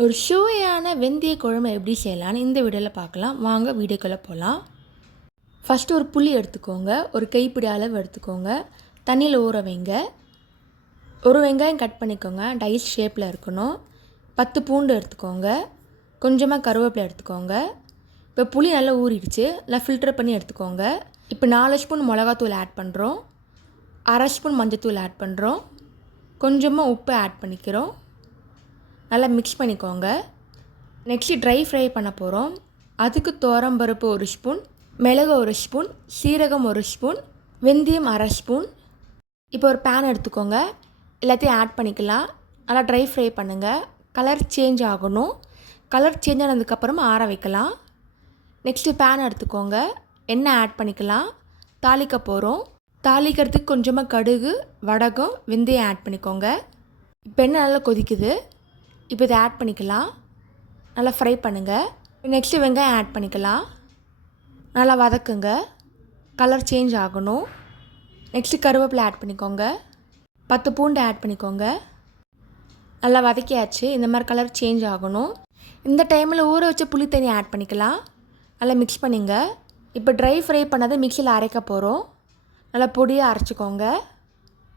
ஒரு சுவையான வெந்தய குழம்பு எப்படி செய்யலான்னு இந்த வீடியோவில் பார்க்கலாம். வாங்க வீடியோக்குள்ளே போகலாம் ஃபஸ்ட்டு ஒரு புளி எடுத்துக்கோங்க. ஒரு கைப்பிடி அளவு எடுத்துக்கோங்க. தண்ணியில் ஊற வைங்க. ஒரு வெங்காயம் கட் பண்ணிக்கோங்க. டைஸ் ஷேப்பில் இருக்கணும். பத்து பூண்டு எடுத்துக்கோங்க. கொஞ்சமாக கருவேப்பிலை எடுத்துக்கோங்க. இப்போ புளி நல்லா ஊறிடுச்சு. நல்லா ஃபில்டர் பண்ணி எடுத்துக்கோங்க. இப்போ நாலு ஸ்பூன் மிளகாத்தூள் ஆட் பண்ணுறோம் அரை ஸ்பூன் மஞ்சத்தூள் ஆட் பண்ணுறோம் கொஞ்சமாக உப்பு ஆட் பண்ணிக்கிறோம். நல்லா மிக்ஸ் பண்ணிக்கோங்க. நெக்ஸ்ட்டு ட்ரை ஃப்ரை பண்ண போகிறோம் அதுக்கு பருப்பு ஒரு ஸ்பூன் மிளகு ஒரு ஸ்பூன் சீரகம் ஒரு ஸ்பூன் வெந்தயம் அரை ஸ்பூன் இப்போ ஒரு பேன் எடுத்துக்கோங்க. எல்லாத்தையும் ஆட் பண்ணிக்கலாம். நல்லா ட்ரை ஃப்ரை பண்ணுங்கள் கலர் சேஞ்ச் ஆகணும். கலர் சேஞ்ச் ஆனதுக்கப்புறமா ஆற வைக்கலாம். நெக்ஸ்ட்டு பேன் எடுத்துக்கோங்க. எண்ணெய் ஆட் பண்ணிக்கலாம். தாளிக்க போகிறோம் தாளிக்கிறதுக்கு கொஞ்சமாக கடுகு வடகம் வெந்தயம் ஆட் பண்ணிக்கோங்க. இப்போ எண்ணெய் நல்லா கொதிக்குது. இப்போ இதை ஆட் பண்ணிக்கலாம். நல்லா ஃப்ரை பண்ணுங்கள் நெக்ஸ்ட்டு வெங்காயம் ஆட் பண்ணிக்கலாம். நல்லா வதக்குங்க. கலர் சேஞ்ச் ஆகணும். நெக்ஸ்ட்டு கருவேப்பிலை ஆட் பண்ணிக்கோங்க. பத்து பூண்டு ஆட் பண்ணிக்கோங்க. நல்லா வதக்கியாச்சு. இந்த மாதிரி கலர் சேஞ்ச் ஆகணும். இந்த டைமில் ஊற வச்ச புளி தண்ணி ஆட் பண்ணிக்கலாம். நல்லா மிக்ஸ் பண்ணிங்க. இப்போ ட்ரை ஃப்ரை பண்ணதை மிக்சியில் அரைக்க போகிறோம் நல்லா பொடியாக அரைச்சிக்கோங்க.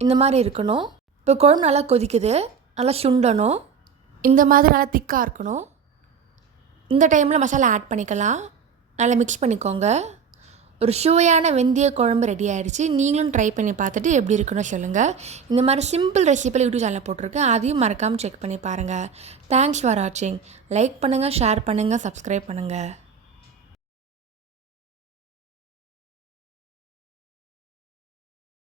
இந்த மாதிரி இருக்கணும். இப்போ குழம்பு நல்லா கொதிக்குது. நல்லா சுண்டணும். இந்த மாதிரி நல்லா திக்காக இருக்கணும். இந்த டைமில் மசாலா ஆட் பண்ணிக்கலாம். நல்லா மிக்ஸ் பண்ணிக்கோங்க. ஒரு சுவையான வெந்தய குழம்பு ரெடி ஆகிடுச்சு நீங்களும் ட்ரை பண்ணி பார்த்துட்டு எப்படி இருக்குன்னு சொல்லுங்கள் இந்த மாதிரி சிம்பிள் ரெசிபியில் யூடியூப் சேனலில் போட்டிருக்கேன். அதையும் மறக்காமல் செக் பண்ணி பாருங்கள் தேங்க்ஸ் ஃபார் வாட்சிங் லைக் பண்ணுங்கள் ஷேர் பண்ணுங்கள் சப்ஸ்கிரைப் பண்ணுங்கள்